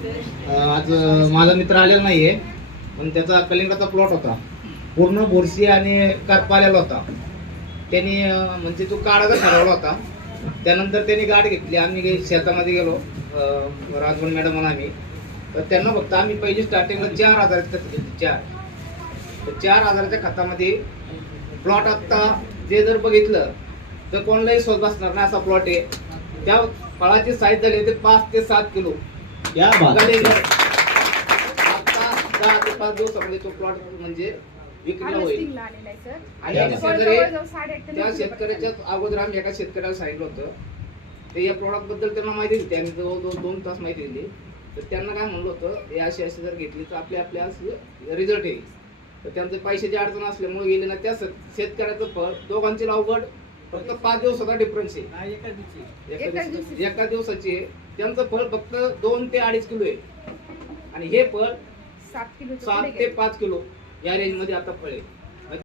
आज माझा मित्र आलेला नाहीये, पण त्याचा कलिंगाचा प्लॉट होता, पूर्ण बुरशी आणि करपा आलेला होता. त्यांनी म्हणजे तो काढायचा ठरवला होता. त्यानंतर त्यांनी गाठ घेतली. आम्ही शेतामध्ये गेलो, राजवण मॅडम आणि आम्ही. तर त्यांना फक्त आम्ही पहिली स्टार्टिंगला 4,000 खत घेतली. 4,000च्या खतामध्ये प्लॉट आत्ता जे जर बघितलं तर कोणालाही स्वस्त बसणार नाही असा प्लॉट आहे. त्या फळाची साईज झाली ते 5 ते 7 किलो. या कलिंगड आता 10 ते 5 दिवसामध्ये तो प्लॉट म्हणजे विक्रीला होईल. आणि त्या शेतकऱ्याच्या अगोदर आम्ही एका शेतकऱ्याला सांगितलं होतं, ते या प्रोडक्ट बद्दल त्यांना माहिती दिली. त्यांनी जवळजवळ 2 तास माहिती दिली. तर त्यांना काय म्हणलं होतं, हे अशी जर घेतली तर आपल्या रिझल्ट येईल. तर त्यांचे पैशाची अडचण असल्यामुळे गेले ना. त्या शेतकऱ्याचं फळ दोघांची लावगड फक्त 5 दिवसाचा डिफरन्स आहे. एका दिवसाची त्यांचं फळ फक्त 2 ते 2.5 किलो आहे आणि हे फळ 7 ते 5 किलो या रेंज मध्ये आता फळ आहे.